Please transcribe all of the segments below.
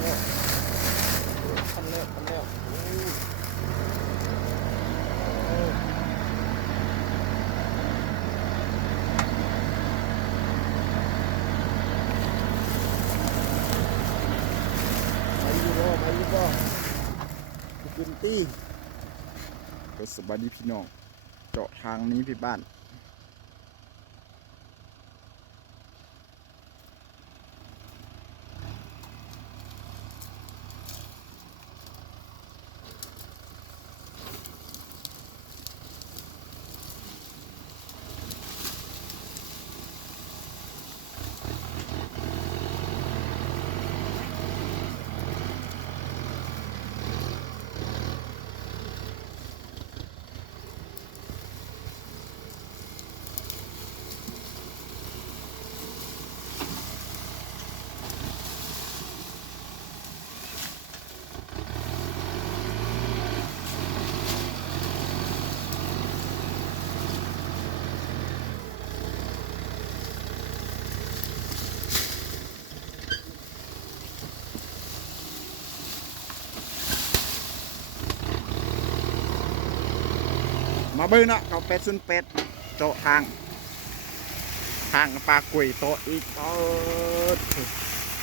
แล้วทันแล้วทันแล้วทันแล้วโอ้มาอยู่บ่มาอยู่บ่กินตี้ก็สบายดีพี่น้องเจาะทางนี้พี่บ้านมาเบิ้งเนาะเขา808เจาะทางปลากล้วยโตอีก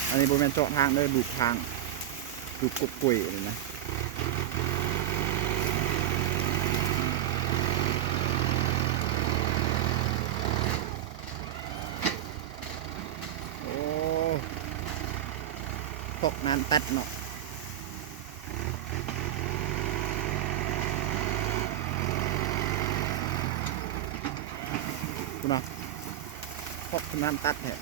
อันนี้บริเวณเจาะทางเลยลูกทางลูกกล้วยเลยนะโอ้พกนานตัดเนาะคุณเนาะพกนานตัดแหละ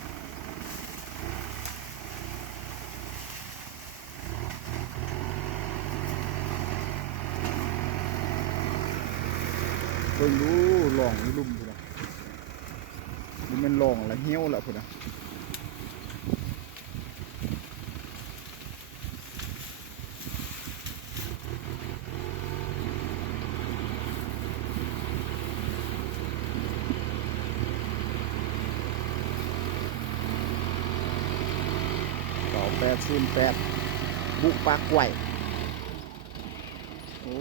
เพิ่งรู้ลองลุ่มคุณนะมันลองอะไรเหี้ยวแหละคุณนะ808บุกปลากล้วยโอ้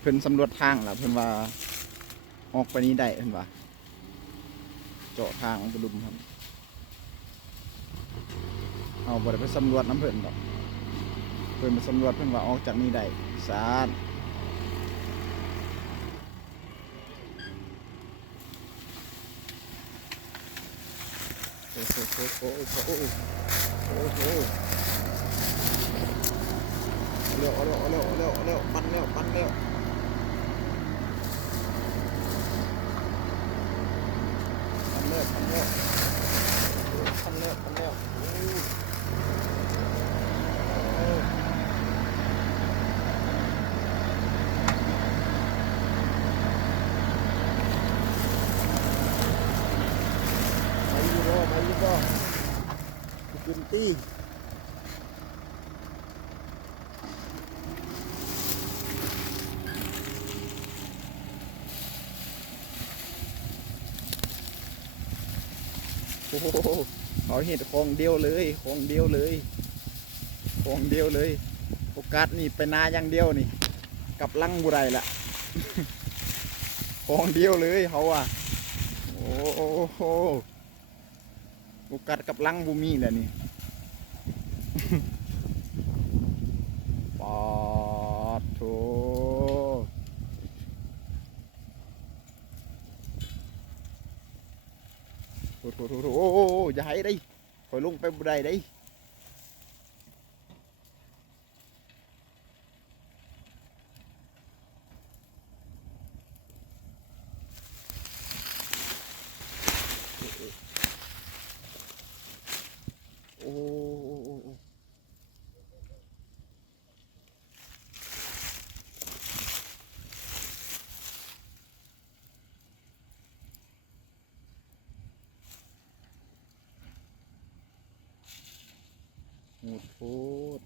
เพิ่นสำรวจทางแล้วเพิ่นว่าออกไปนี้ได้เพิ่นว่าเจาะทางบลุมครับเอาบ่ได้ไปสำรวจน้ำเพิ่นดอกเพิ่นไปสำรวจเพิ่นว่าออกจากนี้ได้สาดโอ้โหโอ้โหโอ้โหโอ้โหเร็วเร็วเร็วเร็วเร็วปั่นเร็วปั่นเร็วปั่นเร็วปั่นเร็วปั่นเร็วปั่นเร็วมาอยู่บ่กินตี้โอ้โหเขาเห็ดของเดียวเลยของเดียวเลยของเดียวเลยโอกาสนี่ไปนาอย่างเดียวนี่กับลังบุไรละของเดียวเลยเขาอ่ะโอ้โหโอกาสกับลังบูมีแหละนี่ปอดโถโถโอ้อย่าให้ได้คอยลงไปบุไรได้โอ้ หูดโพด